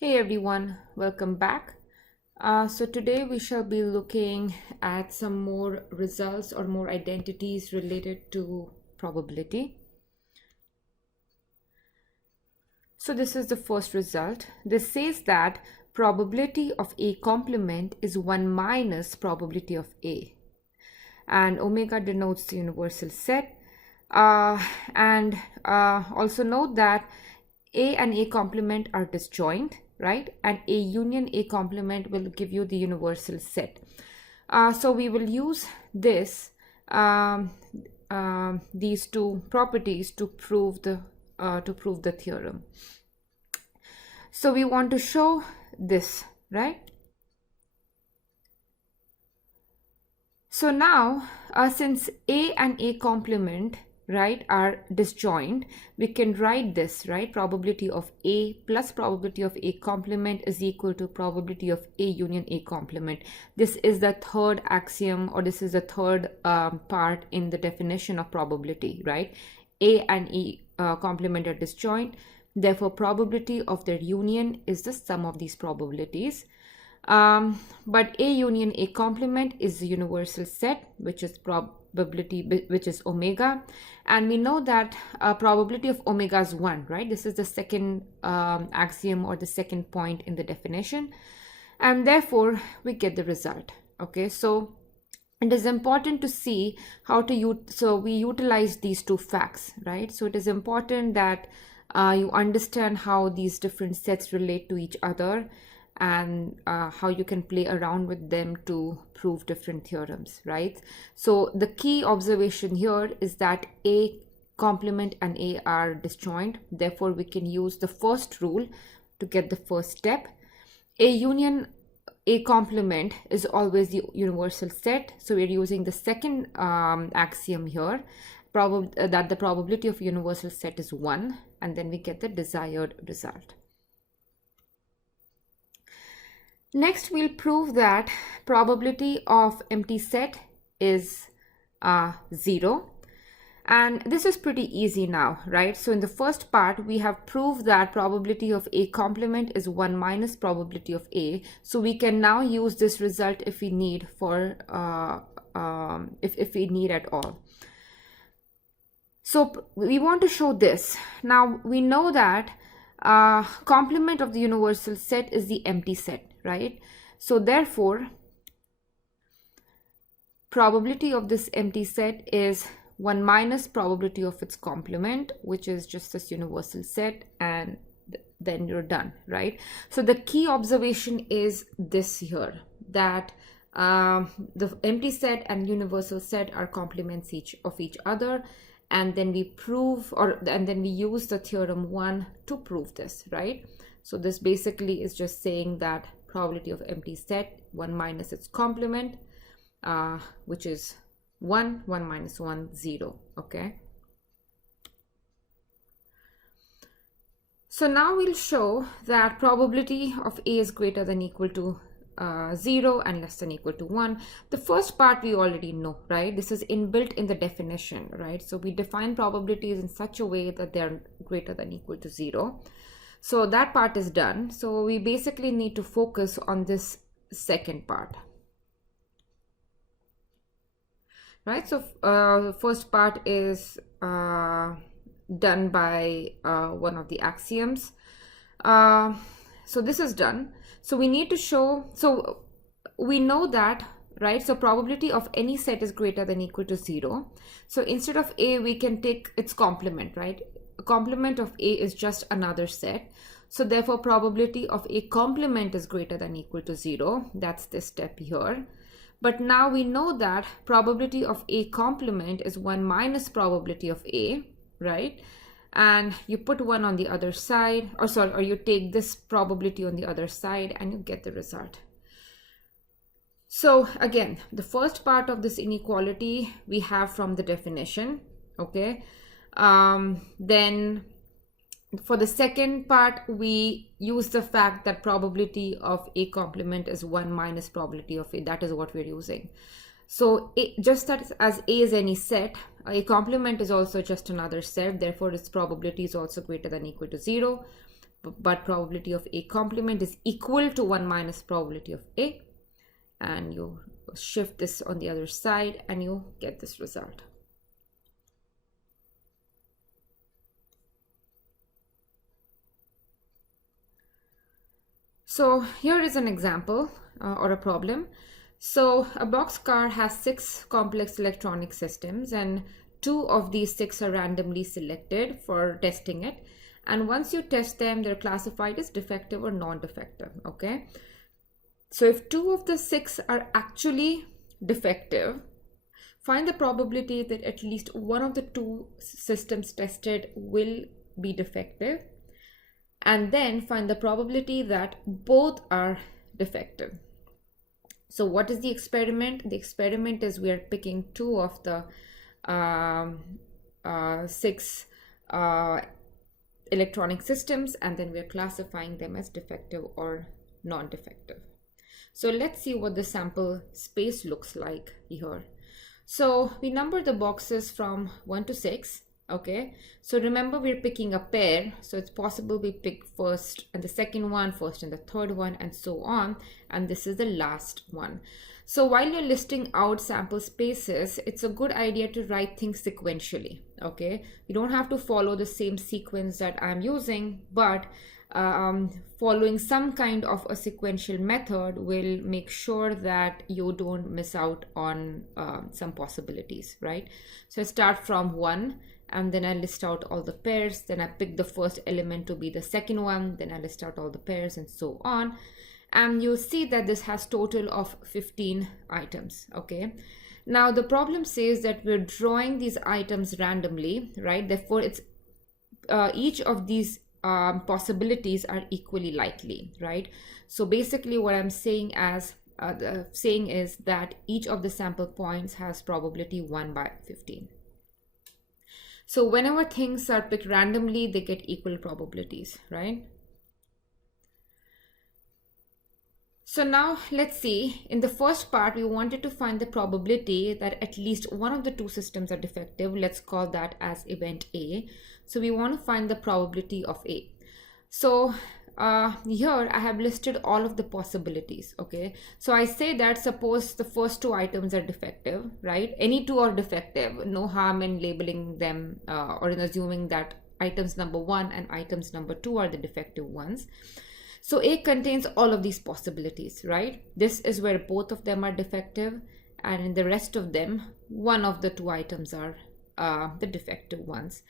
Hey everyone, welcome back. So today we shall be looking at some more results or more identities related to probability. So this is the first result. This says that probability of A complement is 1 minus probability of A. And omega denotes the universal set. Also note that A and A complement are disjoint, right? And A union A complement will give you the universal set. So we will use these two properties to prove the theorem. So we want to show this, right? So now, since A and A complement, right, are disjoint, we can write this, right? Probability of A plus probability of A complement is equal to probability of A union A complement. This is the third axiom, or this is the third part in the definition of probability, right? A and E complement are disjoint. Therefore, probability of their union is the sum of these probabilities. But A union A complement is the universal set, which is probability, which is omega. And we know that probability of omega is 1, right? This is the second axiom or the second point in the definition. And therefore, we get the result. Okay, so it is important to see how to so we utilize these two facts, right? So it is important that you understand how these different sets relate to each other, and how you can play around with them to prove different theorems, right? So the key observation here is that A complement and A are disjoint. Therefore, we can use the first rule to get the first step. A union A complement is always the universal set. So we're using the second axiom here, that the probability of universal set is 1, and then we get the desired result. Next, we'll prove that probability of empty set is 0. And this is pretty easy now, right? So in the first part, we have proved that probability of A complement is 1 minus probability of A. So we can now use this result if we need if we need at all. So we want to show this. Now we know that complement of the universal set is the empty set, right? So therefore, probability of this empty set is 1 minus probability of its complement, which is just this universal set, and then you're done, right? So the key observation is this here, that the empty set and universal set are complements of each other, and then we use the theorem 1 to prove this, right? So this basically is just saying that probability of empty set 1 minus its complement, which is 1 minus 1 0. Okay, so now we'll show that probability of A is greater than equal to 0 and less than equal to 1. The first part we already know, right? This is inbuilt in the definition, right? So we define probabilities in such a way that they're greater than equal to 0. So that part is done. So we basically need to focus on this second part, right? So first part is done by one of the axioms. So this is done. So we need to show, so we know that, right? So probability of any set is greater than equal to 0. So instead of A, we can take its complement, right? A complement of A is just another set. So therefore, probability of A complement is greater than equal to 0. That's this step here. But now we know that probability of A complement is 1 minus probability of A, right? And you put 1 on the other side, or you take this probability on the other side, and you get the result. So again, the first part of this inequality we have from the definition, okay? Then for the second part, we use the fact that probability of A complement is 1 minus probability of A. That is what we're using. So just as A is any set, A complement is also just another set. Therefore, its probability is also greater than equal to 0. but probability of A complement is equal to 1 minus probability of A. And you shift this on the other side and you get this result. So here is an example or a problem. So a boxcar has 6 complex electronic systems, and 2 of these 6 are randomly selected for testing it. And once you test them, they're classified as defective or non-defective, okay? So if 2 of the 6 are actually defective, find the probability that at least one of the 2 systems tested will be defective, and then find the probability that both are defective. So what is the experiment? The experiment is we are picking 2 of the 6 electronic systems, and then we are classifying them as defective or non-defective. So let's see what the sample space looks like here. So we number the boxes from 1 to 6. Okay, so remember we're picking a pair, so it's possible we pick first and the second one, first and the third one, and so on, and this is the last one. So while you're listing out sample spaces, it's a good idea to write things sequentially. Okay, you don't have to follow the same sequence that I'm using, but following some kind of a sequential method will make sure that you don't miss out on some possibilities, right? So I start from 1, and then I list out all the pairs, then I pick the first element to be the second one, then I list out all the pairs, and so on. And you'll see that this has total of 15 items. Okay, now the problem says that we're drawing these items randomly, right? Therefore it's each of these possibilities are equally likely, right? So basically what I'm saying is that each of the sample points has probability 1 by 15. So whenever things are picked randomly, they get equal probabilities, right? So now let's see, in the first part, we wanted to find the probability that at least one of the 2 systems are defective. Let's call that as event A. So we want to find the probability of A. So here I have listed all of the possibilities. Okay, so I say that suppose the first 2 items are defective, right? Any 2 are defective, no harm in labeling them or in assuming that items number 1 and items number 2 are the defective ones. So A contains all of these possibilities, right? This is where both of them are defective, and in the rest of them, one of the 2 items are the defective ones.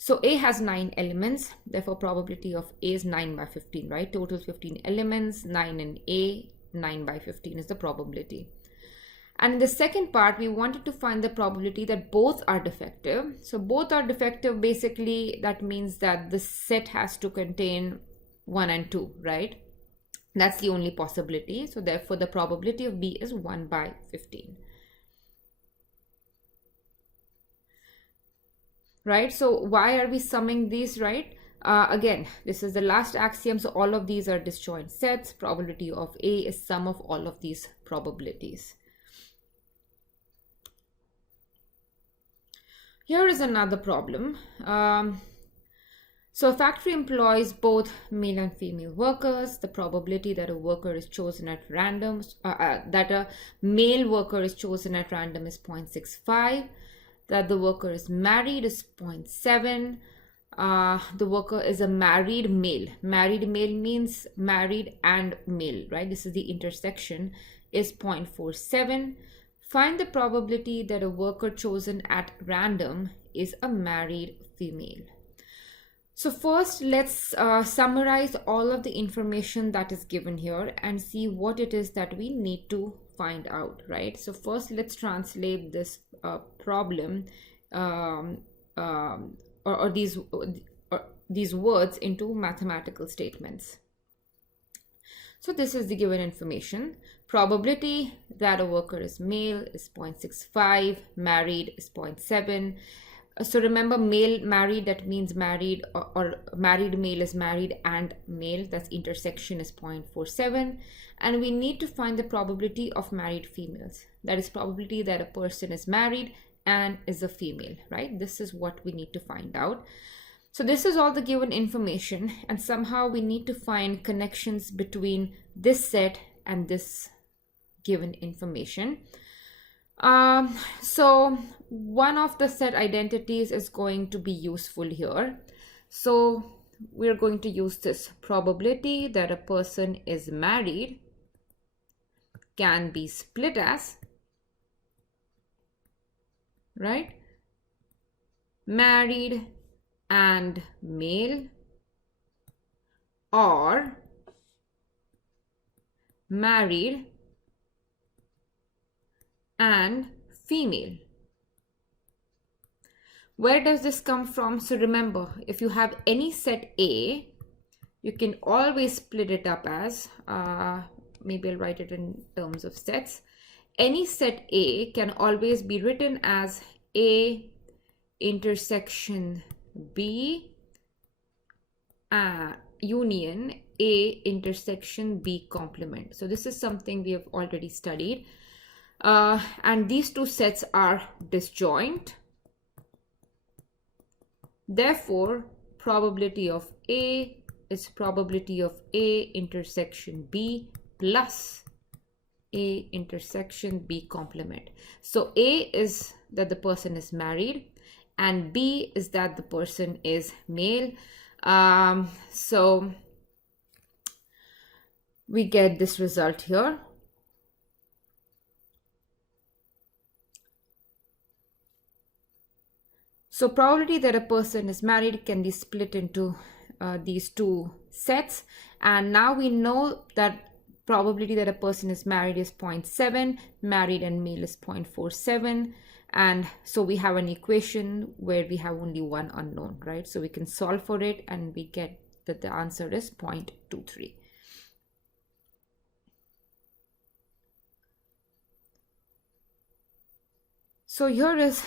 So A has 9 elements, therefore probability of A is 9 by 15, right? Total 15 elements, 9 in A, 9 by 15 is the probability. And in the second part, we wanted to find the probability that both are defective. So both are defective, basically that means that the set has to contain 1 and 2, right? That's the only possibility. So therefore the probability of B is 1 by 15. Right, so why are we summing these, right? Again, this is the last axiom, so all of these are disjoint sets. Probability of A is sum of all of these probabilities. Here is another problem. So a factory employs both male and female workers. The probability that a worker is chosen at random, that a male worker is chosen at random is 0.65. That the worker is married is 0.7. The worker is a married male. Married male means married and male, right? This is the intersection, is 0.47. Find the probability that a worker chosen at random is a married female. So first, let's summarize all of the information that is given here and see what it is that we need to find out, right? So first, let's translate this problem or these words into mathematical statements. So this is the given information. Probability that a worker is male is 0.65, married is 0.7. So remember, male married, that means married or married male is married and male, that's intersection is 0.47. And we need to find the probability of married females. That is probability that a person is married and is a female, right? This is what we need to find out. So this is all the given information, and somehow we need to find connections between this set and this given information. So one of the set identities is going to be useful here. So we're going to use this probability that a person is married can be split as, right, married and male or married and female. Where does this come from? So remember, if you have any set A, you can always split it up as, maybe I'll write it in terms of sets. Any set A can always be written as A intersection B union A intersection B complement. So this is something we have already studied. And these two sets are disjoint. Therefore, probability of A is probability of A intersection B plus A intersection B complement. So A is that the person is married and B is that the person is male. So we get this result here. So probability that a person is married can be split into these two sets. And now we know that probability that a person is married is 0.7, married and male is 0.47. And so we have an equation where we have only one unknown, right? So we can solve for it and we get that the answer is 0.23. So here is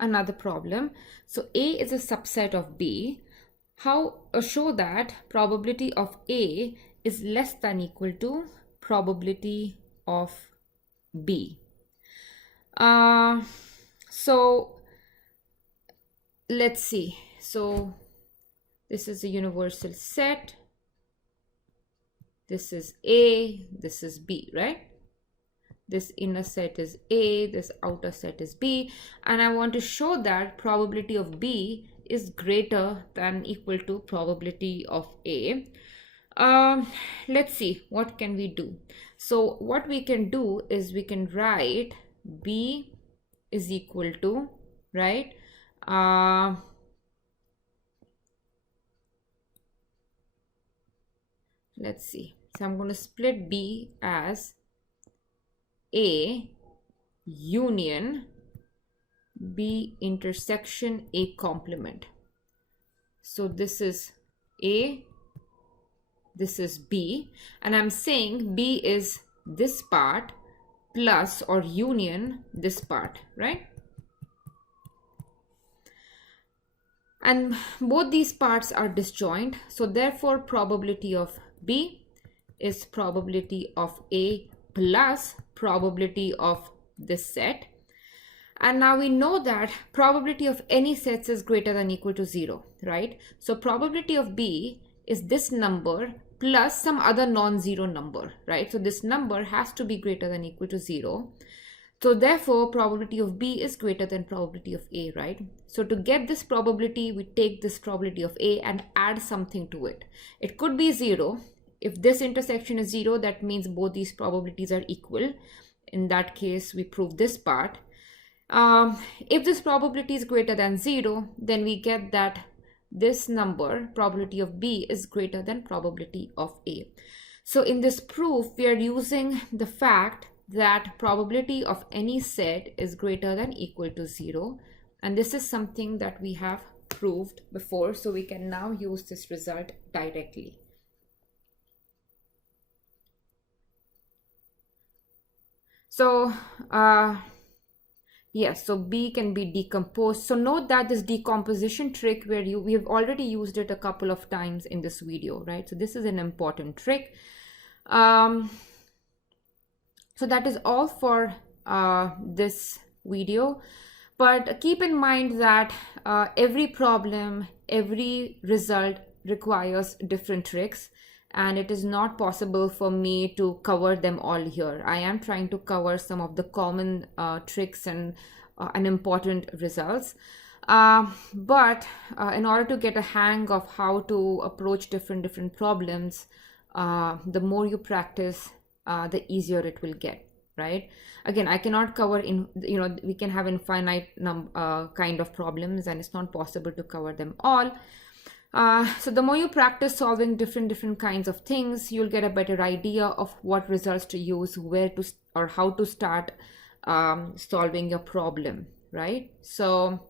another problem. So A is a subset of B. How show that probability of A is less than equal to probability of B. So let's see. So this is a universal set. This is A, this is B, right? This inner set is A, this outer set is B, and I want to show that probability of B is greater than equal to probability of A. Let's see, what can we do? So what we can do is we can write B is equal to, right? Let's see. So I'm going to split B as A union B intersection A complement. So this is A, this is B, and I'm saying B is this part plus or union this part, right? And both these parts are disjoint, so therefore probability of B is probability of A plus probability of this set. And now we know that probability of any sets is greater than equal to 0, right? So probability of B is this number plus some other non-zero number, right? So this number has to be greater than equal to 0. So therefore probability of B is greater than probability of A, right? So to get this probability, we take this probability of A and add something to it. It could be 0. If this intersection is 0, that means both these probabilities are equal. In that case, we prove this part. If this probability is greater than 0, then we get that this number, probability of B, is greater than probability of A. So in this proof, we are using the fact that probability of any set is greater than equal to 0. And this is something that we have proved before, so we can now use this result directly. So, yes, so B can be decomposed. So note that this decomposition trick we have already used it a couple of times in this video, right? So this is an important trick. So that is all for this video. But keep in mind that every problem, every result requires different tricks, and it is not possible for me to cover them all here. I am trying to cover some of the common tricks and important results. But in order to get a hang of how to approach different problems, the more you practice, the easier it will get, right? Again, I cannot cover in, we can have infinite kind of problems, and it's not possible to cover them all. So the more you practice solving different kinds of things, you'll get a better idea of what results to use, where to or how to start solving your problem, right? So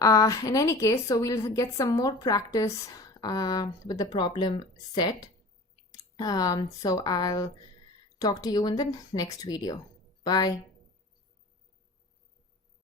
in any case, so we'll get some more practice with the problem set. So I'll talk to you in the next video. Bye.